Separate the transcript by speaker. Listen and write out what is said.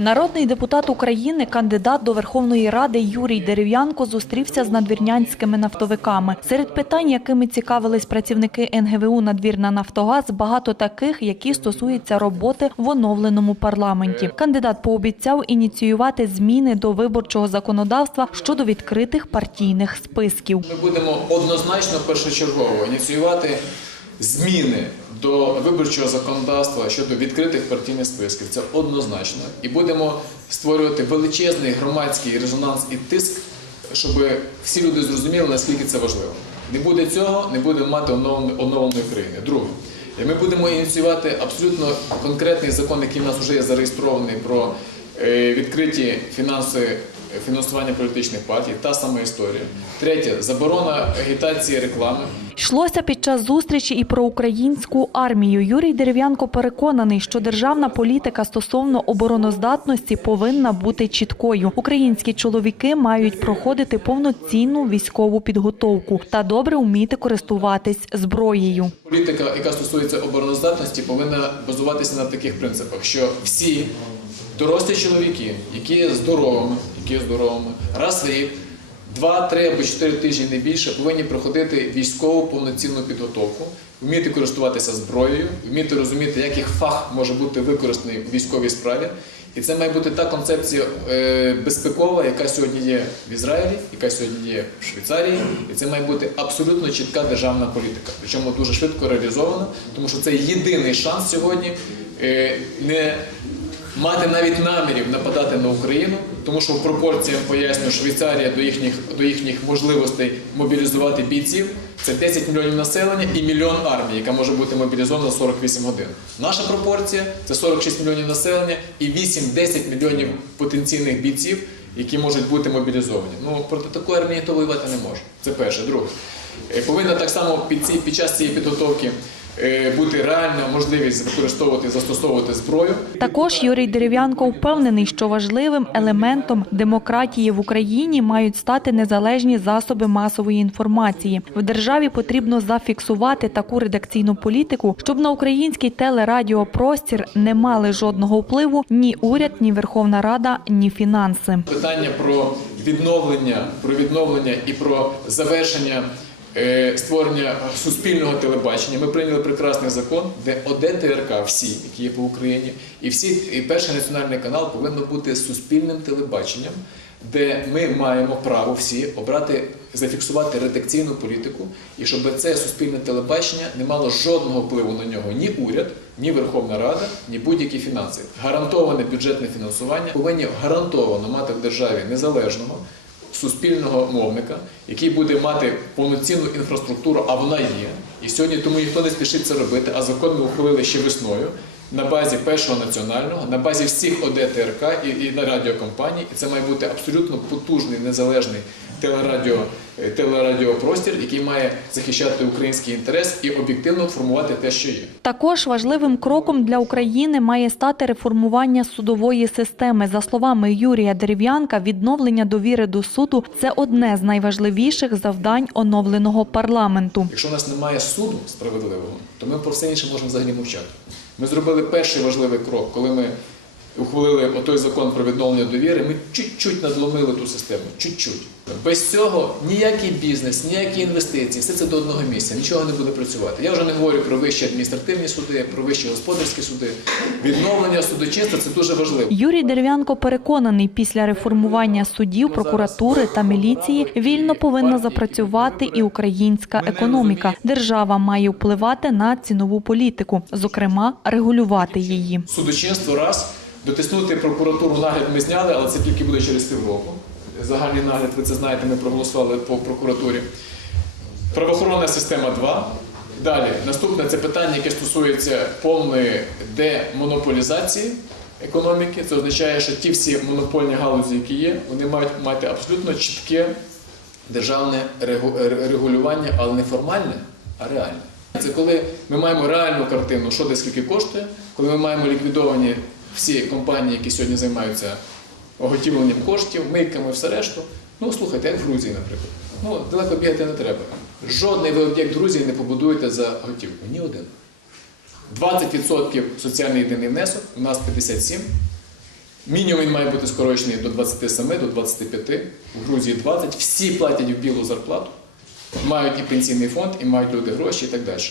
Speaker 1: Народний депутат України, кандидат до Верховної Ради Юрій Дерев'янко зустрівся з надвірнянськими нафтовиками. Серед питань, якими цікавились працівники НГВУ «Надвірна Нафтогаз», багато таких, які стосуються роботи в оновленому парламенті. Кандидат пообіцяв ініціювати зміни до виборчого законодавства щодо відкритих партійних списків.
Speaker 2: Ми будемо однозначно першочергово ініціювати зміни до виборчого законодавства щодо відкритих партійних списків. Це однозначно. І будемо створювати величезний громадський резонанс і тиск, щоб всі люди зрозуміли, наскільки це важливо. Не буде цього, не буде мати оновленої оновленої країни. Друге. Ми будемо ініціювати абсолютно конкретний закон, який в нас вже є зареєстрований про е, відкриті фінанси фінансування політичних партій. Та сама історія. Третє заборона агітації реклами.
Speaker 1: Йшлося під час зустрічі і про українську армію. Юрій Дерев'янко переконаний, що державна політика стосовно обороноздатності повинна бути чіткою. Українські чоловіки мають проходити повноцінну військову підготовку та добре вміти користуватись зброєю.
Speaker 2: Політика, яка стосується обороноздатності, повинна базуватися на таких принципах, що всі дорослі чоловіки, які є здоровими, які є здоровими, раз в рік, два, три або чотири тижні не більше, повинні проходити військову повноцінну підготовку, вміти користуватися зброєю, вміти розуміти, як фах може бути використаний у військовій справі. І це має бути та концепція е, безпекова, яка сьогодні є в Ізраїлі, яка сьогодні є в Швейцарії, і це має бути абсолютно чітка державна політика, причому дуже швидко реалізована, тому що це єдиний шанс сьогодні е, не мати навіть намірів нападати на Україну, тому що в пропорціях пояснюю, Швейцарія до їхніх до їхніх можливостей мобілізувати бійців це 10 мільйонів населення і мільйон армії, яка може бути мобілізована за 48 годин. Наша пропорція це 46 мільйонів населення і 8-10 мільйонів потенційних бійців, які можуть бути мобілізовані. Ну проти такої армії ніхто воювати не може. Це перше. Друге, Е, повинна так само під ці під час цієї підготовки бути реальна можливість використовувати застосовувати зброю.
Speaker 1: Також Юрій Дерев'янко впевнений, що важливим елементом демократії в Україні мають стати незалежні засоби масової інформації. В державі потрібно зафіксувати таку редакційну політику, щоб на український телерадіопростір не мали жодного впливу ні уряд, ні Верховна Рада, ні фінанси.
Speaker 2: Питання про відновлення, про відновлення і про завершення е, створення суспільного телебачення. Ми прийняли прекрасний закон, де ОДТРК, всі, які є по Україні, і всі і перший національний канал повинно бути суспільним телебаченням, де ми маємо право всі обрати, зафіксувати редакційну політику, і щоб це суспільне телебачення не мало жодного впливу на нього ні уряд, ні Верховна Рада, ні будь-які фінанси. Гарантоване бюджетне фінансування повинні гарантовано мати в державі незалежного суспільного мовника, який буде мати повноцінну інфраструктуру, а вона є. І сьогодні тому ніхто не спішить це робити, а закон ми ухвалили ще весною. На базі першого національного, на базі всіх ОДТРК і, і на радіокомпаній, і це має бути абсолютно потужний незалежний телерадіо, е, телерадіопростір, який має захищати український інтерес і об'єктивно формувати те, що є.
Speaker 1: Також важливим кроком для України має стати реформування судової системи. За словами Юрія Дерев'янка, відновлення довіри до суду це одне з найважливіших завдань оновленого парламенту.
Speaker 2: Якщо у нас немає суду справедливого, то ми про все інше можемо взагалі мовчати. Ми зробили перший важливий крок, коли ми ухвалили отой закон про відновлення довіри, ми чуть-чуть надломили ту систему. Чуть-чуть. Без цього ніякий бізнес, ніякі інвестиції, все це до одного місця, нічого не буде працювати. Я вже не говорю про вищі адміністративні суди, про вищі господарські суди. Відновлення судочинства це дуже важливо.
Speaker 1: Юрій Дерев'янко переконаний, після реформування судів, прокуратури та міліції вільно повинна запрацювати і українська економіка. Держава має впливати на цінову політику, зокрема регулювати її.
Speaker 2: Судочинство раз, дотиснути прокуратуру нагляд ми зняли, але це тільки буде через півроку. Загальний нагляд, ви це знаєте, ми проголосували по прокуратурі. Правоохоронна система 2. Далі, наступне це питання, яке стосується повної демонополізації економіки. Це означає, що ті всі монопольні галузі, які є, вони мають мати абсолютно чітке державне регулювання, але не формальне, а реальне. Це коли ми маємо реальну картину, що де скільки коштує, коли ми маємо ліквідовані всі компанії, які сьогодні займаються оготівленням коштів, мийками, все решту. Ну, слухайте, як в Грузії, наприклад. Ну, далеко бігати не треба. Жодний ви об'єкт Грузії не побудуєте за готівку. Ні один. 20% соціальний єдиний внесок, у нас 57%. Мінімум він має бути скорочений до 27, до 25, в Грузії 20. Всі платять в білу зарплату, мають і пенсійний фонд, і мають люди гроші і так далі.